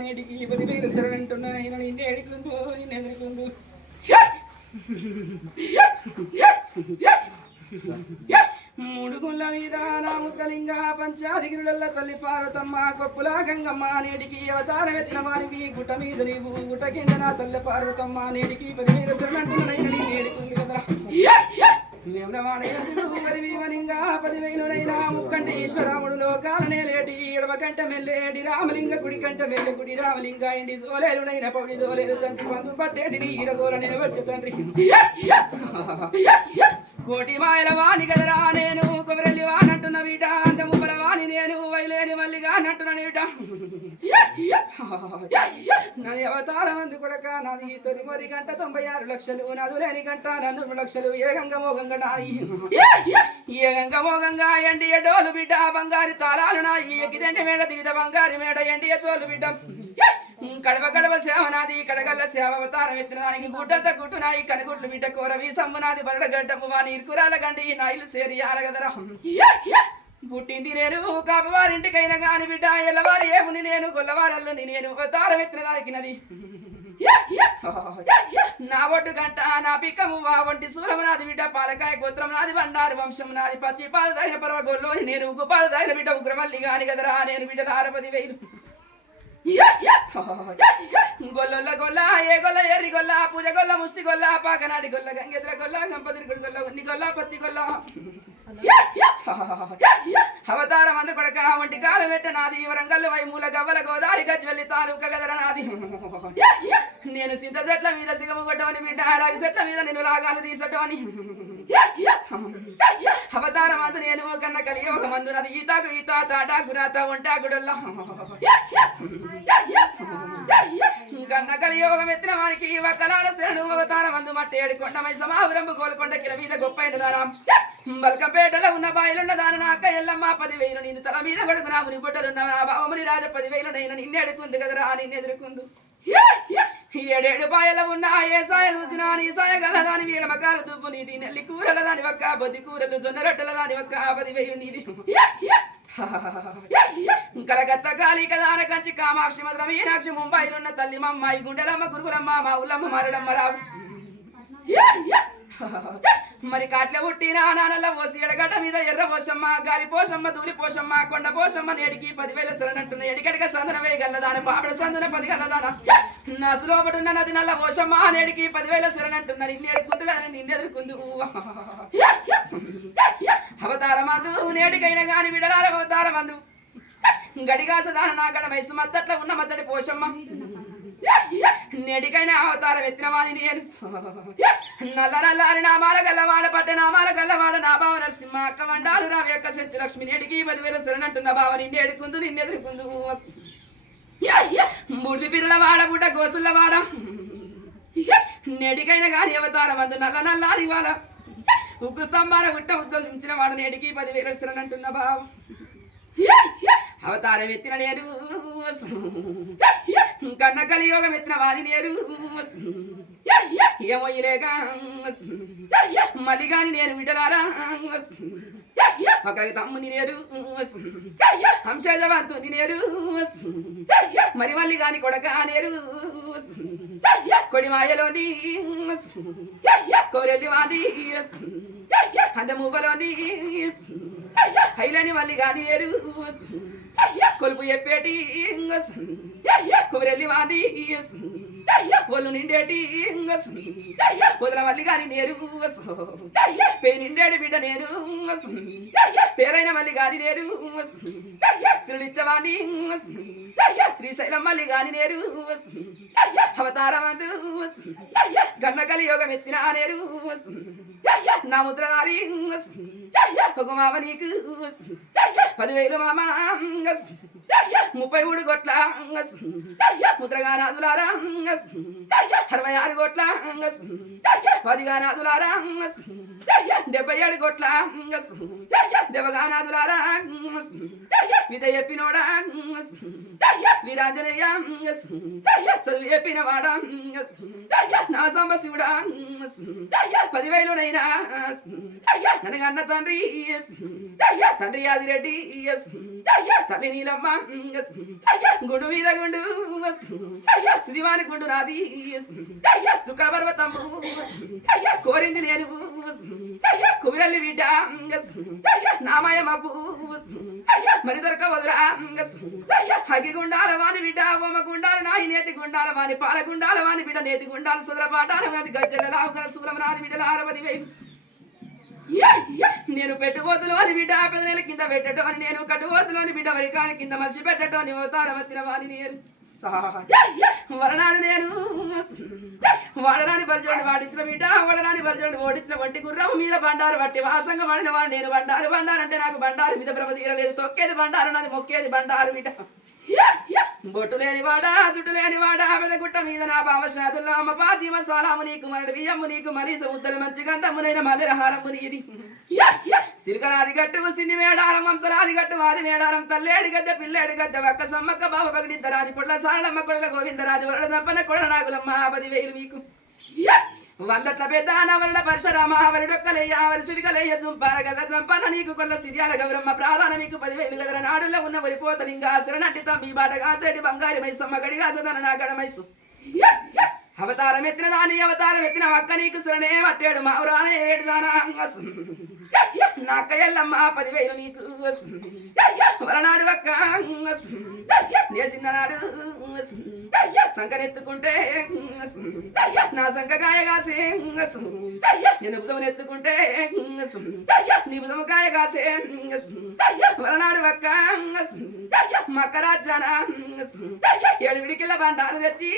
నేటికి 10,000 శరణంటున్నాను నిన్ను ఎడుకుందు నిన్ను ఎదుర్కొందు మూడు గుళ్ళ మీద నాముకలింగ పంచాదిగిరుల తల్లి పార్వతమ్మ కొప్పుల గంగమ్మ నేటికి అవతారం ఎత్తిన వారికి గుట్ట మీద నీవు గుట్ట కింద నా తల్లి పార్వతమ్మ నేటికి 10,000 శరణంటున్నాను నిన్ను ఎడుకుందు కదా వరివీవలింగా 10,000 ముక్కంటి ఈశ్వరాముడు లోకాలనే లేటి ఎడవ కంట మెల్లేడి రామలింగ గుడి కంట మెల్లె గుడి రామలింగ ఇండి సోలేరుడైన పౌడి దోలేరు తండ్రి పందు పట్టేటి ఈరగోల నిలబట్టు తండ్రి కోటి మాయల వాణి కదరా నేను కొమరెల్లి వానంటున్న వీట అందము బలవాణి నేను వైలేని మల్లిగా నట్టున నీట నాది అవతారం అందు కొడక నాది తొలిమొరి గంట 96 లక్షలు నాదు లేని గంట 4 లక్షలు ఏ గంగమోగంగా ఏ గంగమోగంగా ఎండియ డోలు బిడ్డ బంగారి తాళాలు నాయి ఎగిదండి మేడ దిగిద బంగారి మేడ ఎండియ తోలు బిడ్డ కడవ కడవ సేవ నాది కడగల్ల సేవ అవతారం ఎత్తిన దానికి గుడ్డంత గుట్టు నాయి కనుగుడ్లు బిడ్డ కూరవి సమ్ము నాది బరడ గడ్డము వాని ఇరుకురాల గండి నాయిలు సేరి ఆరగదరా పుట్టింది నేను కాపవారింటికైనా కాని బిడ్డ ఎల్లవారు ఏముని నేను గొల్లవారల్లుని నేను అవతారం ఎత్తిన దానికి నది నా ఒడ్డు గంట నా పిక్కము వా ఒంటి సూలము నాది బిడ్డ పాలకాయ గోత్రం నాది బండారు వంశం నాది పచ్చి పాల దగ్గర పరవ గొల్లోని నేను ఉగ్గు పాల దగ్గర బిడ్డ ఉగ్రమల్లి గాని కదరా నేను బిడ్డల 60,000 గొల్ల గొల్ల ఏ గొల్ల ఎర్రి గొల్ల పూజ గొల్ల ముష్టి గొల్ల పాకనాడి గొల్ల గంగెద్ర గొల్ల గంపదిరి గొల్ల ఉన్ని గొల్ల పత్తి గొల్ల అవతారం అందు కొడక ఒంటి కాలం పెట్ట నాది వరంగల్ వైమూల గవ్వల గోదారి గచ్చి వెళ్ళి తాలూక గదర నాది నేను సిద్ధ చెట్ల మీద సిగము కొట్టవని బిడ్డ రాగి చెట్ల మీద నేను రాగాలు తీసటోని అవతారం అందు నేను కన్న కలియోగ మందు నది ఈతాకు ఈత తాటా గురాత ఒంటా గుడల్లా కన్న కలియోగం ఎత్తిన వారికి వకలాల శరణు అవతారం అందు మట్టేడు కొండమై సమావరంబు కోలుకొండ కిల మీద గొప్పైన దానం బల్కంపేటలో ఉన్న బాయిలున్న దాని నా అక్క ఎల్లమ్మ 10,000 నిన్ను తల మీద కొడుకు నా ముని బొట్టలున్న నా బావముని రాజ 10,000 నిన్ను ఎడుకుంది కదరా నిన్ను ఎదుర్కొందు ఏడేడు బాయల ఉన్న ఏ సాయ చూసినా నీ సాయ గలదాని వీడమకాలు దుబ్బు నీది నెల్లి కూరల దాని ఒక్క బొద్ది కూరలు జొన్న రొట్టెల దాని ఒక్క 10,000 నీది కలకత్తా కాళీ కదాన కంచి కామాక్షి మధుర మీనాక్షి ముంబైలున్న తల్లి మమ్మాయి గుండెలమ్మ గురుగులమ్మ మా ఊళ్ళమ్మ మరడమ్మ రావు మరి కాట్ల పుట్టిన నానల్ల పోసి ఎడగడ్డ మీద ఎర్ర పోషమ్మ గాలి పోషమ్మ దూరి పోషమ్మ కొండ పోషమ్మ నేడికి 10,000 శరణంటున్న ఎడికడిక సందన వేయగలదాన పాపడ సందున 10 గల్లదాన నసులోబడున్న నది నల్ల పోషమ్మ నేడికి 10,000 శరణంటున్న నిన్ను ఎడుకుందు కదా నిన్ను ఎదుర్కొందు అవతారమందు నేడికైనా గాని విడలాల అవతారమందు గడిగాసదాన నా గడ వయసు మద్దట్లో ఉన్న మద్దడి పోషమ్మ నేడికైనా అవతారం ఎత్తిన వాణి నేను నల్ల నల్లారి నామాల గల్లవాడ పట్ట నామాల గల్లవాడ నా బావ నరసింహ అక్క వండాలు నా యొక్క సెంచు లక్ష్మి నేడికి 10,000 శరణంటున్న బావ నిన్ను ఎడుకుందు నిన్ను ఎదుర్కొందు మూర్తి పిల్లల వాడ బుడ్డ గోసుల వాడ నేడికైనా గాని అవతారం అందు నల్ల నల్లారి వాళ్ళ ఉగ్రు స్తంభాల గుట్ట ఉద్యోగించిన వాడ నేడికి 10,000 శరణంటున్న బావ అవతారం ఎత్తిన నేను కన్న కలియోగం ఎత్తిన వారి నేరు ఏమోయలేక మళ్ళీ నేను విడలారా ఒకరికి తమ్ముని నేరు హంసజవంతుని నేరు మరి మళ్ళీ కాని కొడక నేరు కొడి మాయలోని కోరెల్లి వాది అంద మూబలోని హైలని మళ్ళీ కాని నేరు కొలుపు చెప్పేటి కొబ్బరెల్లి వాడి ఒళ్ళు నిండేటి వదల మల్లి గాని నేరు పేరు నిండేటి బిడ్డ నేరు పేరైన మల్లి గాని నేరు శ్రీనిచ్చవాణి శ్రీశైలం మల్లి గాని నేరు అవతారమందు గన్న కలియోగం ఎత్తిన నేరు నా ముద్రదారి ఒక మామ నీకు 10,000 మామ 33 కోట్ల ముద్రగానాదులారా 66 కోట్ల 10 గానాదులారా 77 కోట్ల దేవగానాదులారా విద చెప్పినోడా వీరాంజనేయ చదువు చెప్పిన వాడా నా సంబశివుడా 10,000నైనా ననగన్న తండ్రి తండ్రి ఆదిరెడ్డి తల్లి నీలమ్మ గుండు మీద గుండు సుదివాని గుండు నాది సుఖపర్వతము కోరింది నేను కుమిరల్లి బిడ్డ నామయమబ్బు మరి దొరకవదురా హగి గుండాల వాని బిడ్డ బొమ్మ గుండాల నాయి నేతి గుండాల వాని పాల గుండాల వాని బిడ్డ నేతి గుండాల సుదర పాటాల వాది గజ్జల లావుగల శూలం నాది బిడ్డల 60,000 నేను పెట్టుబోతులోని బిడ్డ పెదనేల కింద పెట్టటం అని నేను కట్టుబోతులోని బిడ్డ వరికాని కింద మలిచి పెట్టటం అని అవతారమత్తిన వాని నేను వరనాడు నేను వాడరాని బలిజోడి వాడించిన బిడ్డ వడరాని బలిజోడి ఓడించిన వంటి గుర్రం మీద బండారు బట్టి వాసంగా వాడిన వాడు నేను బండారు అంటే నాకు బండారు మీద భ్రమ తీరలేదు తొక్కేది బండారు నాది మొక్కేది బండారు బిడ్డ బొట్టు లేని వాడా దుట్టు లేని వాడా పెదగుట్ట మీద నా బావశాదుల్లో అమ్మ పాతిమ సాలాము నీకు మరడి బియ్యము నీకు మరీ ముద్దలు మంచి గంధమునైన మల్లెల హారము నీది సిరికనాది గట్టు సిన్ని మేడారం వంశలాది గట్టు వాది మేడారం తల్లేడి గద్దె పిల్లేడి గద్దె ఒక్క సమ్మక్క బావ పగడిద్దరాది పుట్ల సారళమ్మ కొడుక గోవిందరాజు వరడ దంపన కొడ నాగులమ్మ 10,000 మీకు వందట్ల పెద్ద నవల పరశురామ వరిడొక్కలయ్య వరిసిడికలయ్య దుంపారగల్ల జంపన్న నీకు కొల్ల సిరియాల గౌరమ్మ ప్రాధాన మీకు 10,000 గదర నాడుల్లో ఉన్న వరిపోతనింగా శరణట్టి తమ్మి బాటగా సేటి బంగారి మైసమ్మ గడిగా సదన నా గడమైసు అవతారం ఎత్తిన దాని అవతారం ఎత్తిన ఒక్క నీకు సురనే పట్టాడు మావురానే ఏడుదానా నాక ఎల్లమ్మ 10,000 నీకు వరనాడు ఒక్క నేసిన్ననాడు సంకనెత్తుకుంటే నా సంకకాయ కాసే నేను బుధమును ఎత్తుకుంటే నీ బుధము కాయ కాసే వరనాడు ఒక్క మక్కరాజాన 7 విడికిళ్ళ బండారు తెచ్చి